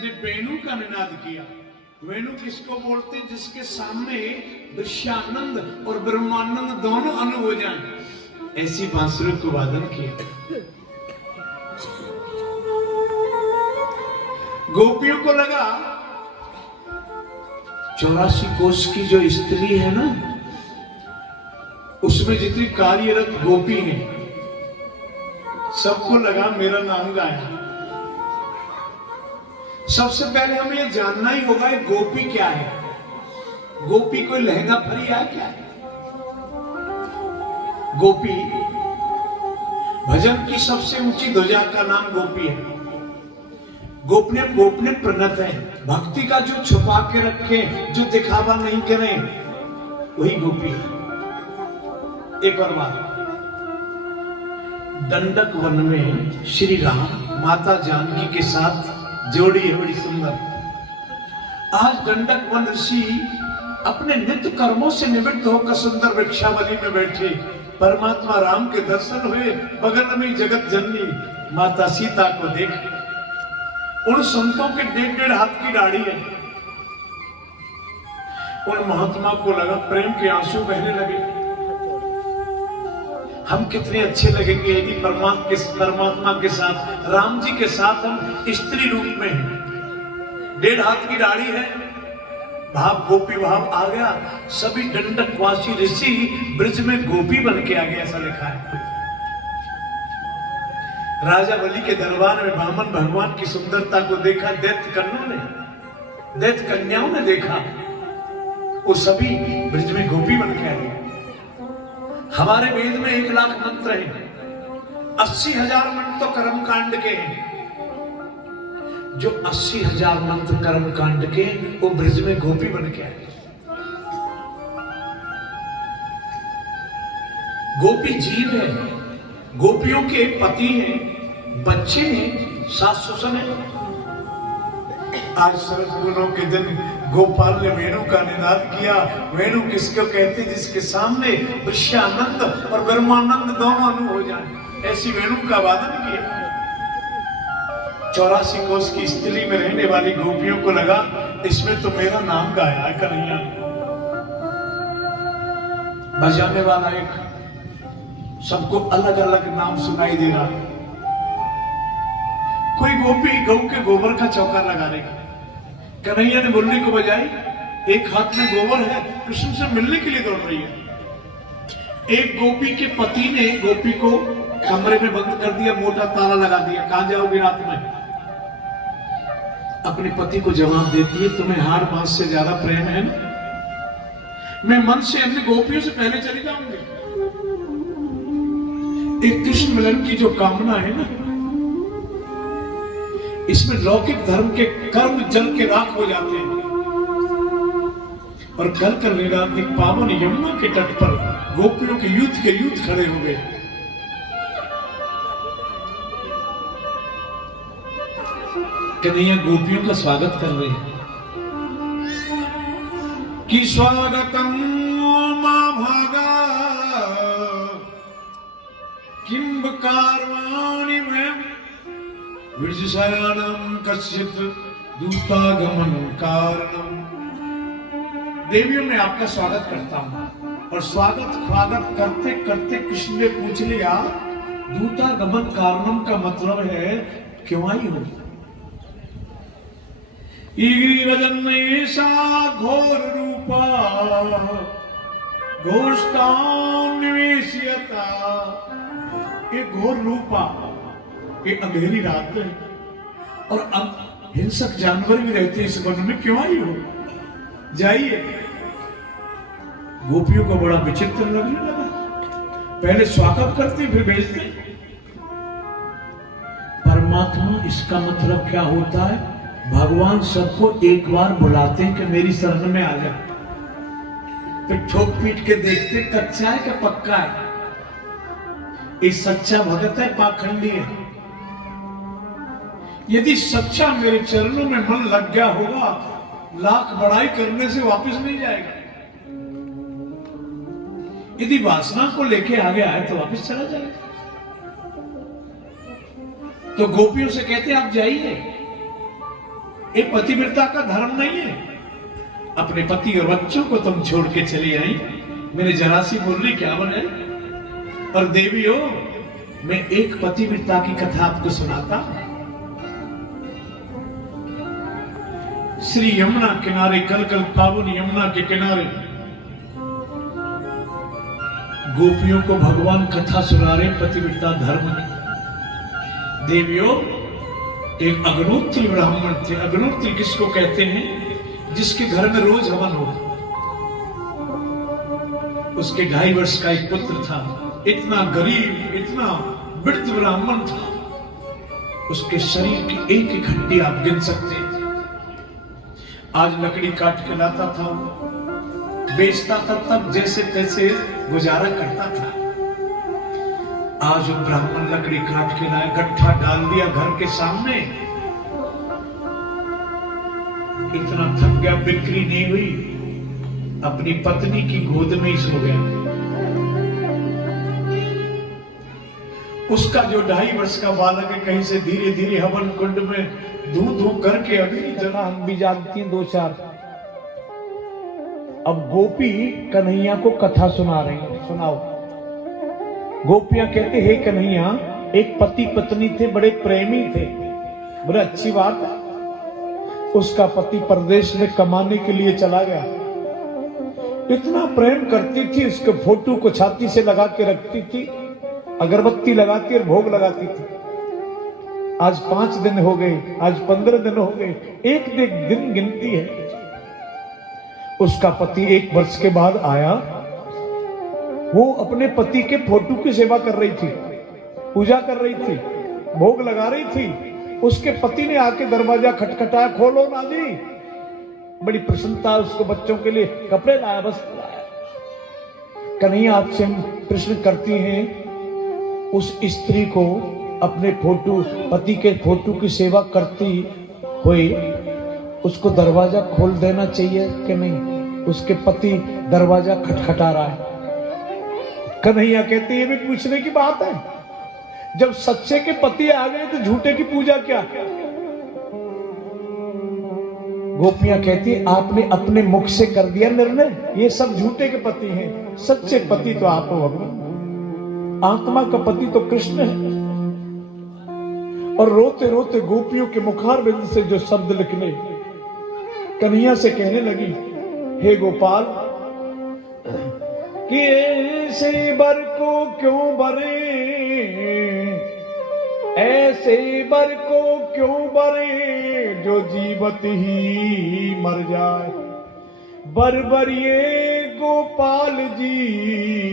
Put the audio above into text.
ने वेणु का निनाद किया। वेणु किसको बोलते हैं? जिसके सामने विषयानंद और ब्रह्मानंद दोनों अनु हो जाएं, ऐसी बांसुरी को वादन किया। गोपियों को लगा 84 कोष की जो स्त्री है ना, उसमें जितनी कार्यरत गोपी है, सबको लगा मेरा नाम गाया। सबसे पहले हमें यह जानना ही होगा गोपी क्या है। गोपी कोई लहंगा फरिया है क्या है? गोपी भजन की सबसे ऊंची ध्वजा का नाम गोपी है। गोपने प्रणत है। भक्ति का जो छुपा के रखे, जो दिखावा नहीं करे, वही गोपी है। एक और बात, दंडक वन में श्री राम माता जानकी के साथ जोड़ी है बड़ी सुंदर। आज दंडक वन ऋषि अपने नित्य कर्मों से निवृत्त होकर सुंदर वृक्षावली में बैठे। परमात्मा राम के दर्शन हुए। बगल में जगत जननी माता सीता को देख, उन संतों के 1.5 हाथ की दाढ़ी है। उन महात्मा को लगा प्रेम के आंसू बहने लगे। हम कितने अच्छे लगेंगे यदि परमात्मा के साथ, राम जी के साथ हम स्त्री रूप में हैं। 1.5 हाथ की दाढ़ी है। भाव गोपी भाव आ गया। सभी दंडकवासी ऋषि ब्रज में गोपी बन के आ गए, ऐसा लिखा है। राजा बलि के दरबार में वामन भगवान की सुंदरता को देखा दैत्य कन्याओं ने देखा, वो सभी ब्रज में गोपी बन के आ गए। हमारे वेद में 1 लाख मंत्र हैं, 80,000 मंत्र तो कर्मकांड के हैं। जो 80,000 मंत्र कर्मकांड के, वो ब्रज में गोपी बन के आए। गोपी जीव है, गोपियों के पति हैं, बच्चे हैं, सास ससुर हैं। आज शरद पूर्णिमा के दिन गोपाल ने वेणु का निनाद किया। वेणु किसको कहते? जिसके सामने विषयानंद और ब्रह्मानंद दोनों अनु हो जाए, ऐसी वेणु का वादन किया। 84 कोष की स्त्री में रहने वाली गोपियों को लगा इसमें तो मेरा नाम गाया है कन्हैया। बजाने वाला एक सबको अलग अलग नाम सुनाई दे रहा है। कोई गोपी गऊ के गोबर का चौका लगा रही। कन्हैया ने मुरली को बजाई, एक हाथ में गोबर है, कृष्ण से मिलने के लिए दौड़ रही है। एक गोपी के पति ने गोपी को कमरे में बंद कर दिया, मोटा ताला लगा दिया। कहां जाओगी रात में? अपने पति को जवाब देती है, तुम्हें हार मांस से ज्यादा प्रेम है ना? मैं मन से अन्य गोपियों से पहले चली जाऊंगी। एक कृष्ण मिलन की जो कामना है ना, इसमें लौकिक धर्म के कर्म जल के राख हो जाते हैं। और कल कर एक पावन यमुना के तट पर गोपियों के युद्ध खड़े हो गए। कन्हैया गोपियों का स्वागत कर रहे हैं कि स्वागतम मां भागा किंब कारवाणि में विजयशरणम कश्चित दूतागमन कारणम। देवियों मैं आपका स्वागत करता हूं। और स्वागत करते करते कृष्ण ने पूछ लिया, दूतागमन कारणम का मतलब है क्यों आई हो? ईरजन्मयेषा घोर रूपा घोष्टान्वेष्यता। ये घोर रूपा, ये अंधेरी रात है और अब हिंसक जानवर भी रहते हैं इस वन में, क्यों आई हो? जाइए। गोपियों को बड़ा विचित्र लगने लगा। पहले स्वागत करते फिर भेजते। परमात्मा इसका मतलब क्या होता है? भगवान सबको एक बार बुलाते हैं कि मेरी शरण में आ जा। तो ठोक पीट के देखते कच्चा है कि पक्का है। एक सच्चा भगत है, पाखंडी है। यदि सच्चा मेरे चरणों में मन लग गया होगा, लाख बड़ाई करने से वापस नहीं जाएगा। यदि वासना को लेके आगे आए तो वापस चला जाएगा। तो गोपियों से कहते आप जाइए। ये पतिव्रता का धर्म नहीं है। अपने पति और बच्चों को तुम छोड़ के चली आई, मेरे जरा सी मुरली क्या बने। और देवियों, मैं एक पतिव्रता की कथा आपको सुनाता। श्री यमुना किनारे, कल कल पावन यमुना के किनारे गोपियों को भगवान कथा सुना रहे पतिव्रता धर्म की। देवियों, एक अग्नोत्री ब्राह्मण थे। अग्नोत्री किसको कहते हैं? जिसके घर में रोज हवन हो। उसके 2.5 वर्ष का एक पुत्र था। इतना गरीब, इतना वृद्ध ब्राह्मण था। उसके शरीर की एक एक हड्डी आप गिन सकते थे। आज लकड़ी काट के लाता था, बेचता था, तब जैसे तैसे गुजारा करता था। आज वो ब्राह्मण लकड़ी काट के लाया, गट्ठा डाल दिया घर के सामने। इतना थक गया, बिक्री नहीं हुई, अपनी पत्नी की गोद में ही सो गया। उसका जो 2.5 वर्ष का बालक है, कहीं से धीरे धीरे हवन कुंड में धू धू करके अग्नि जला। हम भी जानती हैं 2-4। अब गोपी कन्हैया को कथा सुना रही है, सुनाओ। गोपियां कहते, हे कन्हैया, एक पति पत्नी थे, बड़े प्रेमी थे, बड़ी अच्छी बात है। उसका पति परदेश में कमाने के लिए चला गया। इतना प्रेम करती थी, उसके फोटो को छाती से लगा के रखती थी, अगरबत्ती लगाती और भोग लगाती थी। आज 5 दिन हो गए, आज 15 दिन हो गए, एक दिन गिनती है। उसका पति 1 वर्ष के बाद आया। वो अपने पति के फोटो की सेवा कर रही थी, पूजा कर रही थी, भोग लगा रही थी। उसके पति ने आके दरवाजा खटखटाया, खोलो ना जी। बड़ी प्रसन्नता, उसको बच्चों के लिए कपड़े लाया, बस लाया। कन्हैया आपसे हम प्रश्न करती हैं, उस स्त्री को अपने फोटो, पति के फोटो की सेवा करती हुई उसको दरवाजा खोल देना चाहिए कि नहीं? उसके पति दरवाजा खटखटा रहा है। कन्हैया कहते, ये भी पूछने की बात है? जब सच्चे के पति आ गए तो झूठे की पूजा क्या? गोपियां कहती, आपने अपने मुख से कर दिया निर्णय, ये सब झूठे के पति हैं, सच्चे पति तो आप हो भगवान। आत्मा का पति तो कृष्ण है। और रोते रोते गोपियों के मुखारबिंद से जो शब्द निकले, कन्हैया से कहने लगी, हे गोपाल, कि ऐसे बर को क्यों बरे, ऐसे बर को क्यों बरे, जो जीवत ही मर जाए। बरबरिए गोपाल जी,